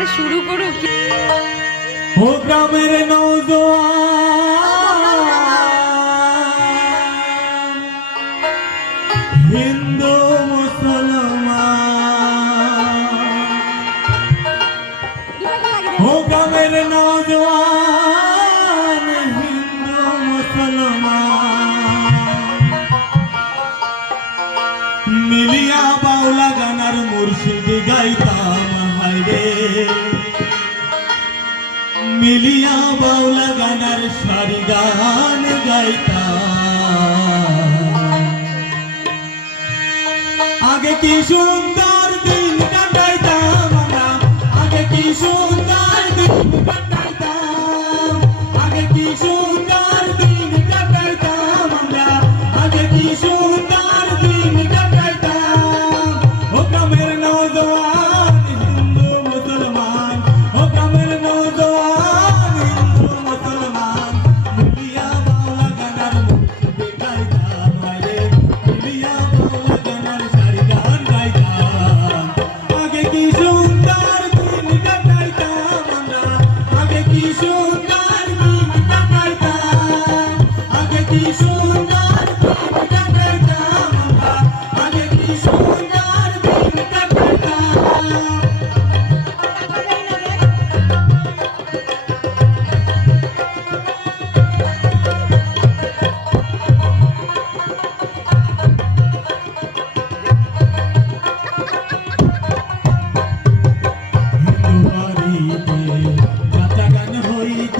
আরে শুরু করুক। ও গ্রামের নওজোয়ান হিন্দু মুসলমান, ও গ্রামের নওজোয়ান হিন্দু মুসলমান মিলিয়া বাউলা গানার মুর্শিদ গাইতাম হায়রে, মিলিয়া বাউলা গানার সারি গান গাইতাম। আগে কি সুন্দর দিন কাটাইতাম আমরা, আগে কি সুন্দর দিন কাটাইতাম, আগে কি সুন্দর দিন কাটাইতাম আমরা, আগে কি সুন্দর দিন কাটাইতাম। ও গ্রামের নওজোয়ান হিন্দু মুসলমান, ও গ্রামের নওজোয়ান হিন্দু মুসলমান মিলিয়া বাউলা গানার মুর্শিদ গাইতাম হায়রে, মিলিয়া বাউলা গানার সারি গান গাইতাম। আগে কি সুন্দর দিন কাটাইতাম আমরা, আগে কি সুন্দর দিন কাটাইতাম, আগে কি সুন্দর দিন কাটাইতাম আমরা, আগে কি সুন্দর দিন কাটাইতাম। বাড়িতে যাত্রা গান হইত,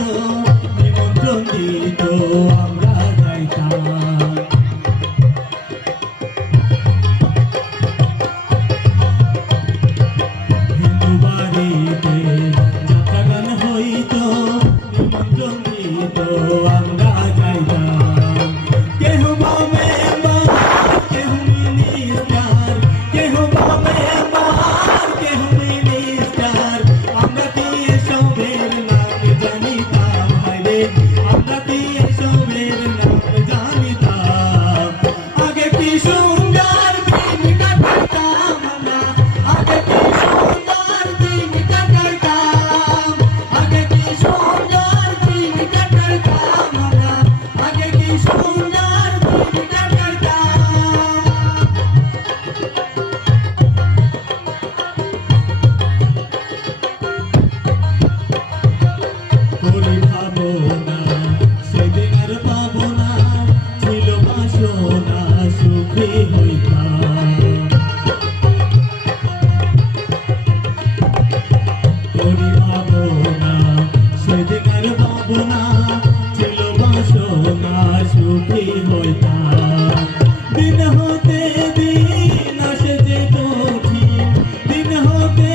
নিমন্ত্রণ দিত, আমরা যাইতাম। হিন্দু বাড়িতে যাত্রা গান হইত, নিমন্ত্রণ দিত, আমরা যাইতাম। কেহ বা মেম্বার, কেহ মিনিস্টার, কেহ বা মেম্বার, কেহ মিনিস্টার, আমরা কি এসবের নাম জানিতাম হায়রে, আমরা কি এসবের নাম জানিতাম। আগে কি সুন্দর দিন কাটাইতাম আমরা, আগে কি সুন্দর দিন কাটাইতাম, আগে কি সুন্দর দিন কাটাইতাম আমরা, আগে কি সুন্দর দিন কাটাইতাম। করি ভাবনা সেদিন আর পাবো না, ছিল বাসনা সুখী হইতাম। করি ভাবনা সেদিন আর পাবো না, ছিল বাসনা সুখী হইতাম। দিন হতে দিন আসে যে কঠিন, দিন হতে